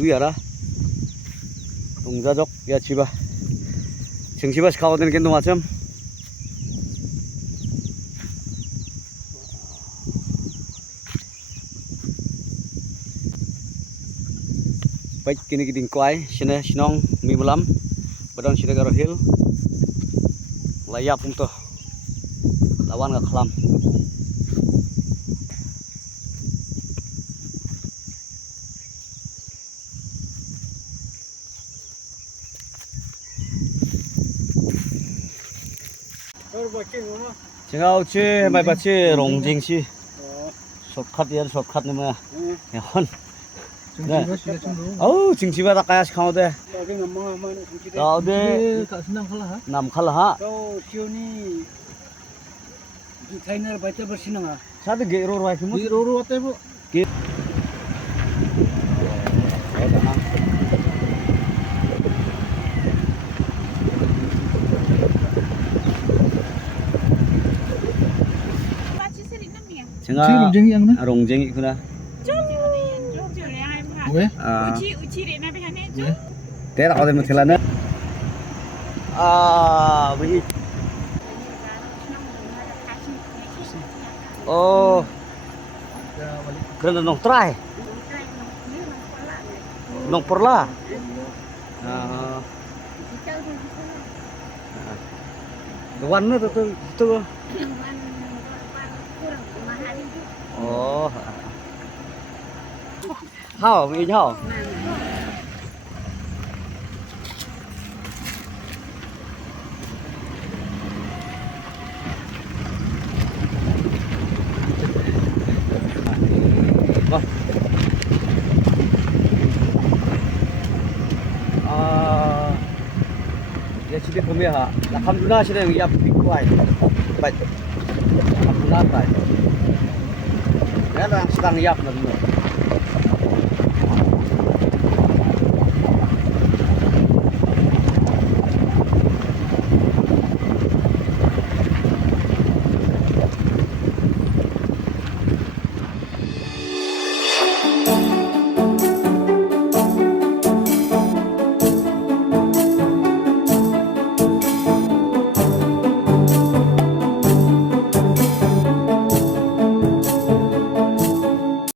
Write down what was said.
tuya 동자적 야치바 정시바 시카고되는 겐동 아점 baik kini kiting kuai sini sinong mi malam badang sini garo hill layak untuk lawan gak kelam 제가 어째 말받지 롱쟁시 shortcut shortcut nih mah ya hon oh jingjiba tak kaya sekarang deh kau deh enam kalah ha satu gero ruai semua gero apa bu 제가 롱쟁이 구나. 왜? 왜? 대라 어디 못 틀라네. 아, 왜? Oh. Kena nong try. Nong perla. Warna tuh. Oh. Hao, mi hao. Vâng. Ya sini kami ha. Alhamdulillah sini yang yap bikuai. Baik. Alhamdulillah baik. Ya sedang yap nanti.